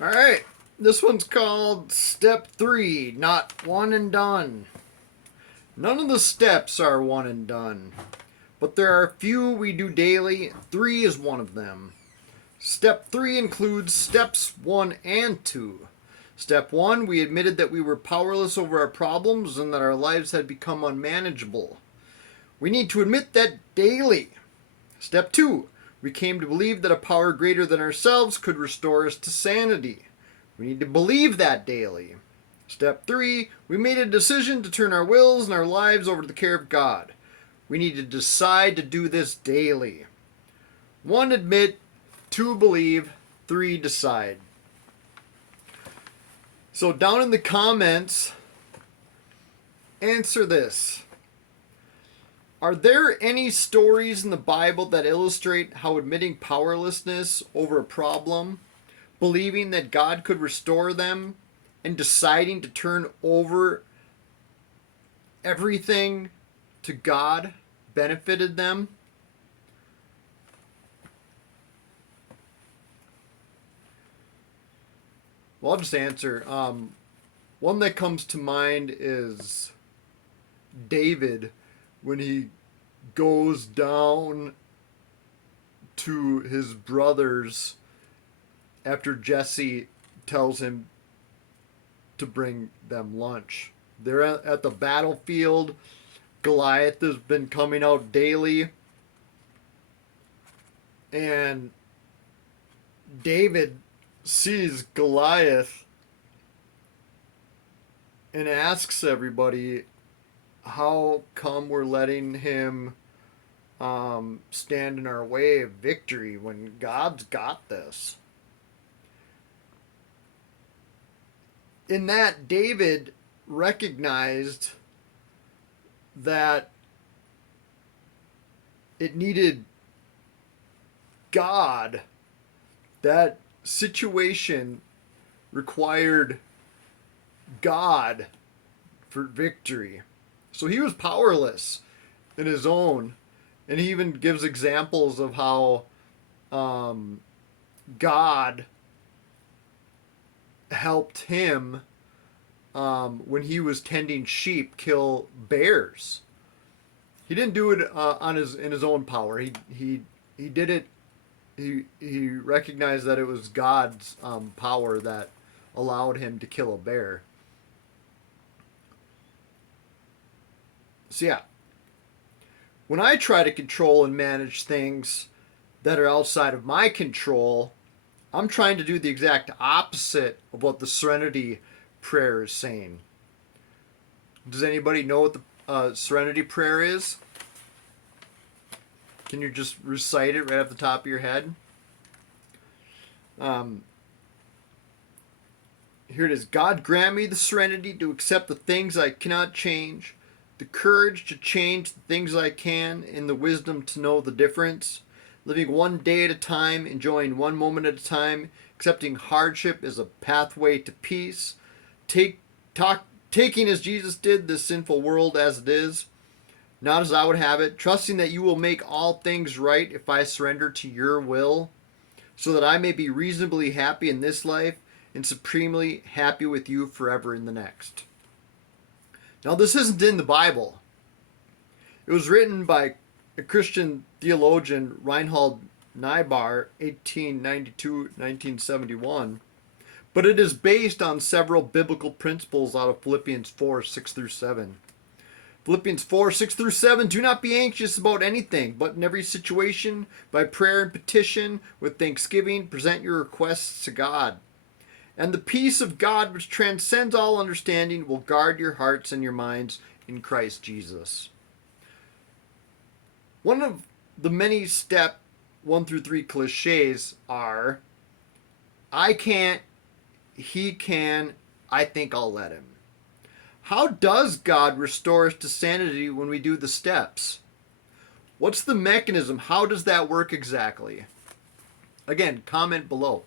All right, this one's called Step 3, Not One and Done. None of the steps are one and done, but there are a few we do daily. 3 is one of them. Step 3 includes steps 1 and 2. Step 1, we admitted that we were powerless over our problems and that our lives had become unmanageable. We need to admit that daily. Step 2, we came to believe that a power greater than ourselves could restore us to sanity. We need to believe that daily. Step 3, we made a decision to turn our wills and our lives over to the care of God. We need to decide to do this daily. 1, admit. 2, believe. 3, decide. So down in the comments, answer this. Are there any stories in the Bible that illustrate how admitting powerlessness over a problem, believing that God could restore them, and deciding to turn over everything to God benefited them? Well, I'll just answer. One that comes to mind is David when he goes down to his brothers after Jesse tells him to bring them lunch. They're at the battlefield. Goliath has been coming out daily. And David sees Goliath and asks everybody, how come we're letting him stand in our way of victory when God's got this? In that, David recognized that it needed God. That situation required God for victory. So he was powerless in his own. And he even gives examples of how God helped him when he was tending sheep kill bears. He didn't do it in his own power. He did it. He recognized that it was God's power that allowed him to kill a bear. So yeah, when I try to control and manage things that are outside of my control, I'm trying to do the exact opposite of what the Serenity Prayer is saying. Does anybody know what the Serenity Prayer is? Can you just recite it right off the top of your head? Um, Here it is. God grant me the serenity to accept the things I cannot change, the courage to change the things I can, and the wisdom to know the difference. Living one day at a time, enjoying one moment at a time, accepting hardship as a pathway to peace. Taking as Jesus did this sinful world as it is, not as I would have it, trusting that you will make all things right if I surrender to your will, so that I may be reasonably happy in this life and supremely happy with you forever in the next. Now, this isn't in the Bible. It was written by a Christian theologian, Reinhold Niebuhr, 1892-1971, but it is based on several biblical principles out of Philippians 4:6-7. Philippians 4:6-7, do not be anxious about anything, but in every situation, by prayer and petition, with thanksgiving, present your requests to God. And the peace of God, which transcends all understanding, will guard your hearts and your minds in Christ Jesus. One of the many step 1-3 cliches are, I can't, he can, I think I'll let him. How does God restore us to sanity when we do the steps? What's the mechanism? How does that work exactly? Again, comment below.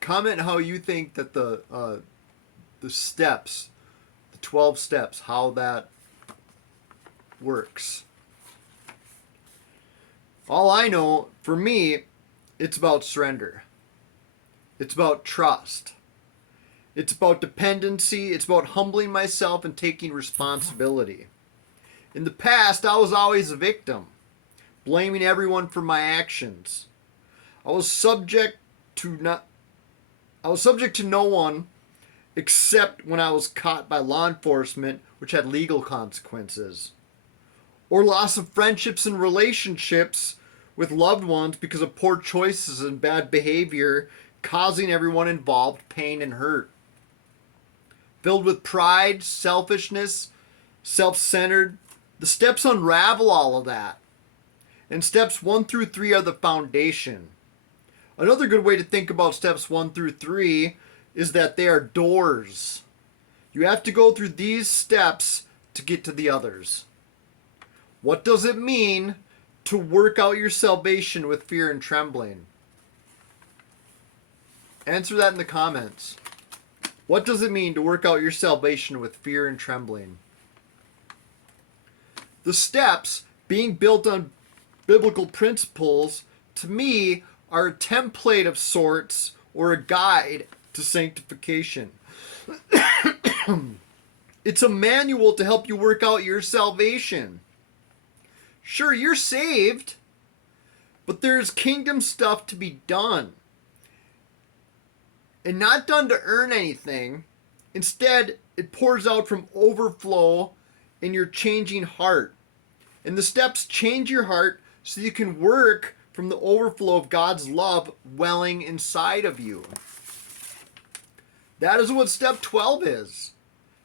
Comment how you think that the steps, the 12 steps, how that works. All I know, for me, It's about surrender. It's about trust. It's about dependency. It's about humbling myself and taking responsibility. In the past, I was always a victim, blaming everyone for my actions. I was subject to no one except when I was caught by law enforcement, which had legal consequences, or loss of friendships and relationships with loved ones because of poor choices and bad behavior, causing everyone involved pain and hurt. Filled with pride, selfishness, self-centered, the steps unravel all of that. And steps 1 through 3 are the foundation. Another good way to think about steps 1 through 3 is that they are doors. You have to go through these steps to get to the others. What does it mean to work out your salvation with fear and trembling? Answer that in the comments. What does it mean to work out your salvation with fear and trembling? The steps, being built on biblical principles, to me, are a template of sorts or a guide to sanctification. It's a manual to help you work out your salvation. Sure, you're saved, but there's kingdom stuff to be done. And not done to earn anything. Instead, it pours out from overflow in your changing heart. And the steps change your heart so you can work from the overflow of God's love welling inside of you. That is what step 12 is.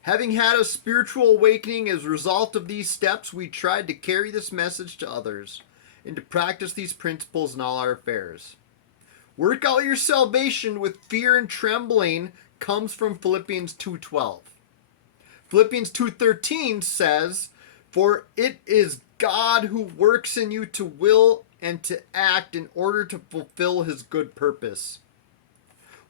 Having had a spiritual awakening as a result of these steps, we tried to carry this message to others and to practice these principles in all our affairs. Work out your salvation with fear and trembling comes from Philippians 2:12. Philippians 2:13 says, "For it is God who works in you to will and to act in order to fulfill his good purpose."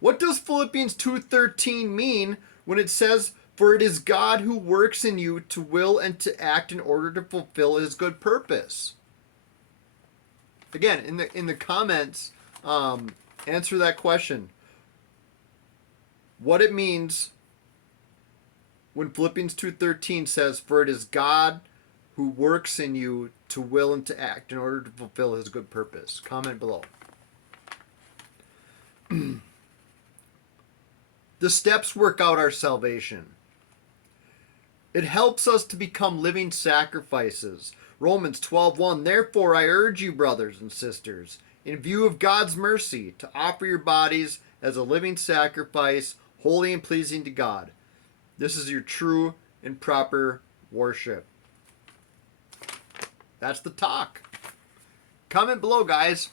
What does Philippians 2:13 mean when it says, "For it is God who works in you to will and to act in order to fulfill his good purpose"? Again, in the comments, answer that question. What it means when Philippians 2:13 says, "For it is God who works in you to will and to act in order to fulfill his good purpose." Comment below. The steps work out our salvation. It helps us to become living sacrifices. Romans 12:1, "Therefore I urge you, brothers and sisters, in view of God's mercy, to offer your bodies as a living sacrifice, holy and pleasing to God. This is your true and proper worship." That's the talk. Comment below, guys.